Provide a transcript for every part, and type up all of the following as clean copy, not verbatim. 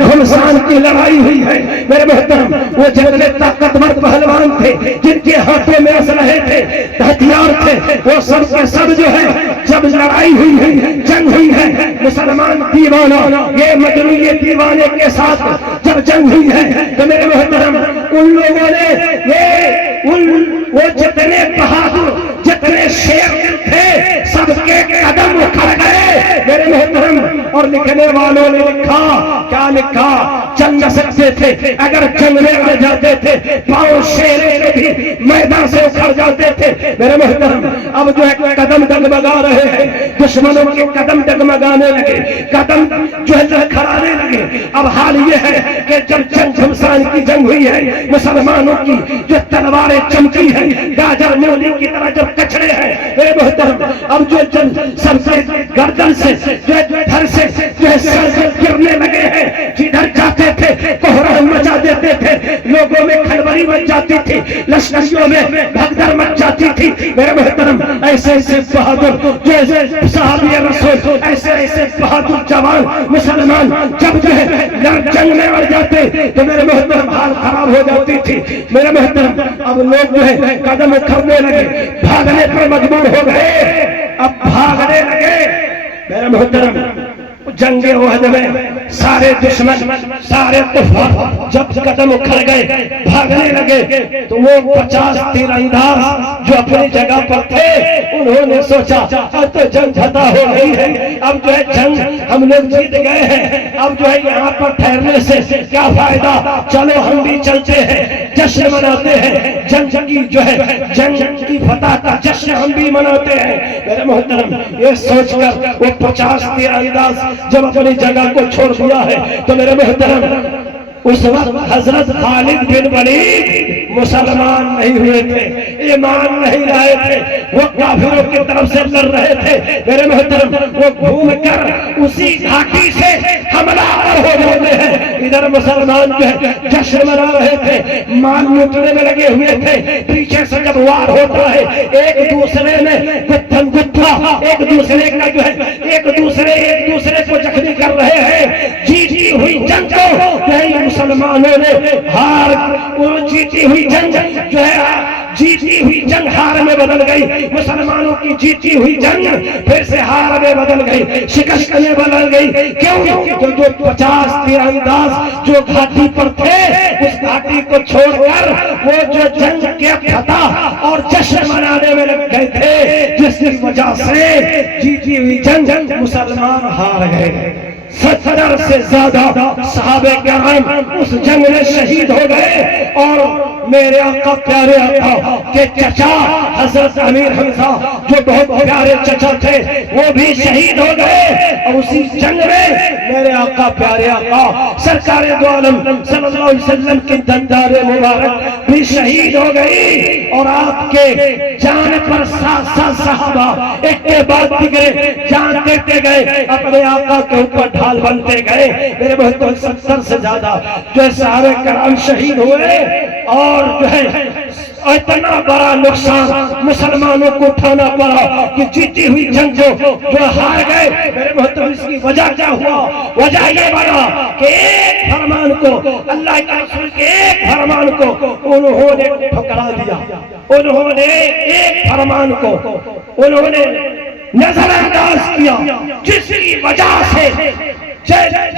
گھمسان کی لڑائی ہوئی ہے میرے محترم، وہ جتنے طاقتور پہلوان تھے جن کے ہاتھوں میں اسلحے تھے، ہتھیار تھے، وہ سب کے سب جو ہے جب لڑائی ہوئی ہے، جنگ ہوئی ہے، مسلمان دیوانہ یہ مجنون دیوانے کے ساتھ جب جنگ ہوئی ہے تو میرے محترم ان لوگوں نے وہ جتنے بہادر جتنے شیر تھے سب کے قدم اکھڑ گئے میرے محترم، اور لکھنے والوں نے لکھا، کیا لکھا؟ چل نہ سکتے تھے اگر جنگ میں آ جاتے تھے، پاؤں شیر کے بھی میدان سے اکھڑ جاتے تھے میرے محترم۔ اب جو ہے قدم ڈگمگا رہے ہیں، دشمنوں کے قدم ڈگمگانے لگے، قدم جو ہے لڑکھڑانے لگے۔ اب حال یہ ہے کہ جب جنگ گھمسان کی جنگ ہوئی ہے، مسلمانوں کی جو تلواریں چمکی ہیں گاجر مولی کی طرح جب کچڑے ہیں میرے محترم، اب جو سر سے گردن سے جو دھر سے جو ہے سر گرنے لگے ہیں، جدھر جاتے تھے کوہرام مچا دیتے تھے، لوگوں میں کھلبلی مچ جاتی تھی، لشکریوں میں بھگدڑ مچ جاتی تھی میرے محترم۔ ایسے ایسے بہادر جو صحابی رسول، ایسے ایسے بہادر جوان مسلمان جب جو ہے جنگ میں اڑ جاتے تو میرے محترم حال خراب ہو جاتی تھی میرے محترم۔ اب لوگ جو ہے قدم اکھڑنے لگے، بھاگنے پر مجبور ہو گئے، اب بھاگنے لگے میرے محترم۔ جنگ احد میں سارے دشمن سارے کفار جب قدم اکھڑ گئے بھاگنے لگے تو وہ 50 تیر انداز جو اپنی جگہ پر تھے انہوں نے سوچا اب تو جنگ فتح ہو گئی ہے، اب جو ہے جنگ ہم لوگ جیت گئے ہیں، اب جو ہے یہاں پر ٹھہرنے سے کیا فائدہ، چلو ہم بھی چلتے ہیں، جشن مناتے ہیں، جنگ کی جو ہے جنگ کی فتح کا جشن ہم بھی مناتے ہیں میرے محترم۔ یہ سوچ کر وہ 50 تیر انداز جب اپنی جگہ کو چھوڑ دیا ہے تو میرے محترم اس وقت حضرت خالد بن ولید مسلمان نہیں ہوئے تھے، ایمان نہیں لائے تھے، وہ کافروں کی طرف سے لڑ رہے تھے میرے محترم۔ وہ گھوم کر اسی گھاٹی سے حملہ ہو جاتے ہیں، ادھر مسلمان جو ہے جشن منا رہے تھے، مال لوٹنے میں لگے ہوئے تھے، پیچھے سے جب وار ہوتا ہے ایک دوسرے میں گتھن گتھا ایک دوسرے کا جو ہے ایک دوسرے کو زخمی کر رہے ہیں۔ جیتی ہوئی جنگ کو مسلمانوں نے ہار، وہ جیتی ہوئی جنگ جو ہے جیتی ہوئی جنگ ہار میں بدل گئی، مسلمانوں کی جیتی ہوئی جنگ پھر سے ہار میں بدل گئی، شکست میں بدل گئی۔ کیوں؟ تو جو 50 تیر انداز جو گھاٹی پر تھے اس گھاٹی کو چھوڑ کر وہ جو جنگ کے فتح اور جشن منانے میں لگ گئے تھے، جس کی وجہ سے جیتی ہوئی جنگ مسلمان ہار گئے۔ 70 سے زیادہ صحابہ کرام اس جنگ میں شہید ہو گئے، اور میرے آقا پیارے آقا کے چچا حضرت امیر حمزہ جو بہت پیارے چچا تھے وہ بھی شہید ہو گئے، اور اسی جنگ میں میرے آقا پیارے آقا سرکار دو عالم صلی اللہ علیہ وسلم کی دندار مبارک بھی شہید ہو گئی، اور آپ کے جان پر 7 صحابہ ایک کے بعد دیگرے جان دیتے گئے، اپنے آقا کے اوپر ڈھال بنتے گئے میرے محترم۔ 70 سے زیادہ جو صحابہ کرام شہید ہوئے، اور جو ہے اتنا بڑا نقصان مسلمانوں کو اٹھانا پڑا کہ جیتی ہوئی جنگ جو ہار گئے میرے محترم۔ اس کی وجہ کیا ہوا؟ وجہ یہ بنا کہ ایک فرمان کو، اللہ کے رسول کے ایک فرمان کو انہوں نے ٹھکرا دیا، انہوں نے ایک فرمان کو انہوں نے نظر انداز کیا، جس کی وجہ سے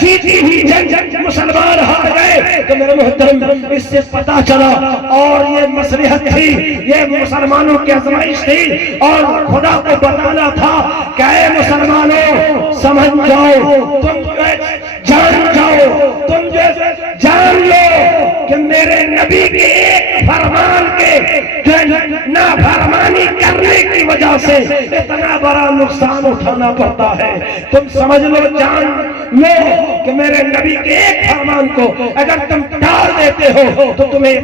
جیتی ہوئی جنگ مسلمان ہار گئے۔ تو میرے محترم اس سے پتا چلا، اور یہ مصلحت تھی، یہ مسلمانوں کی آزمائش تھی، اور خدا کو بتانا تھا کہ اے مسلمانوں سمجھ جاؤ، تم جان جاؤ، تم جان لو کہ میرے نبی کے ایک فرمان کے نافرمانی کرنے کی وجہ سے اتنا بڑا نقصان اٹھانا پڑتا ہے۔ تم سمجھ لو، جان لو کہ میرے نبی کے ایک فرمان کو اگر تم ٹال دیتے ہو تو تمہیں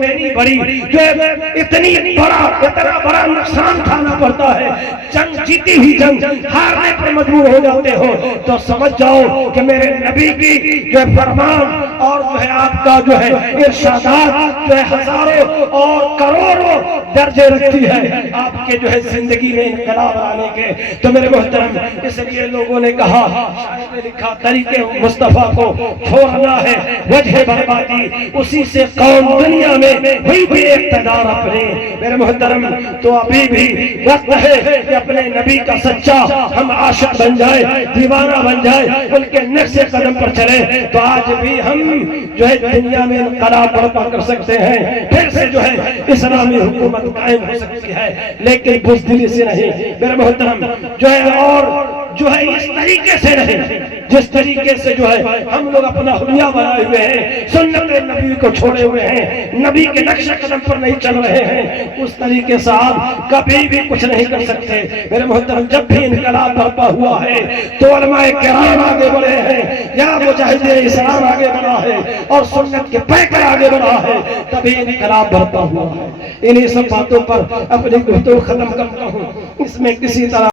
اتنا بڑا نقصان اٹھانا پڑتا ہے۔ جنگ جیتی ہوئی جنگ ہارنے پر مجبور ہو جاتے ہو تو سمجھ جاؤ کہ میرے نبی کی جو فرمان اور جو ہے آپ کا جو ہے ارشادات جو ہے ہزاروں اور کروڑوں درجے رکھتی ہے آپ کے جو ہے زندگی میں انقلاب آنے کے۔ تو میرے محترم اس لیے لوگوں نے کہا، شاید نے لکھا، طریقے مصطفیٰ کو چھوڑنا ہے وجہ بربادی، اسی سے قوم دنیا میں وہی بھی اقتدار اپنے۔ میرے محترم تو ابھی بھی وقت ہے کہ اپنے نبی کا سچا ہم عاشق بن جائے، دیوانہ بن جائے، ان کے نقش قدم پر چلے تو آج بھی ہم جو ہے دنیا میں انقلاب برپا کر سکتے ہیں، پھر سے جو ہے اسلامی حکومت قائم ہو سکتی ہے، لیکن بزدلی سے نہیں میرے محترم، جو ہے اور جو ہے اس طریقے سے نہیں جس طریقے سے جو ہے ہم لوگ اپنا حلیہ بنائے ہوئے ہیں، سنت نبی کو چھوڑے ہوئے ہیں، نبی کے نقش قدم پر نہیں چل رہے ہیں، اس طریقے سے آپ کبھی بھی کچھ نہیں کر سکتے۔ میرے محترم جب بھی انقلاب برپا ہوا ہے تو علماء کرام آگے بڑھے ہیں، یا مجاہدین اسلام آگے بڑھا ہے اور سنت کے پیکر آگے بڑھا ہے، تبھی انقلاب برپا ہوا ہے۔ انہی سب باتوں پر اپنی گفتگو ختم کرتا ہوں۔ اس میں کسی طرح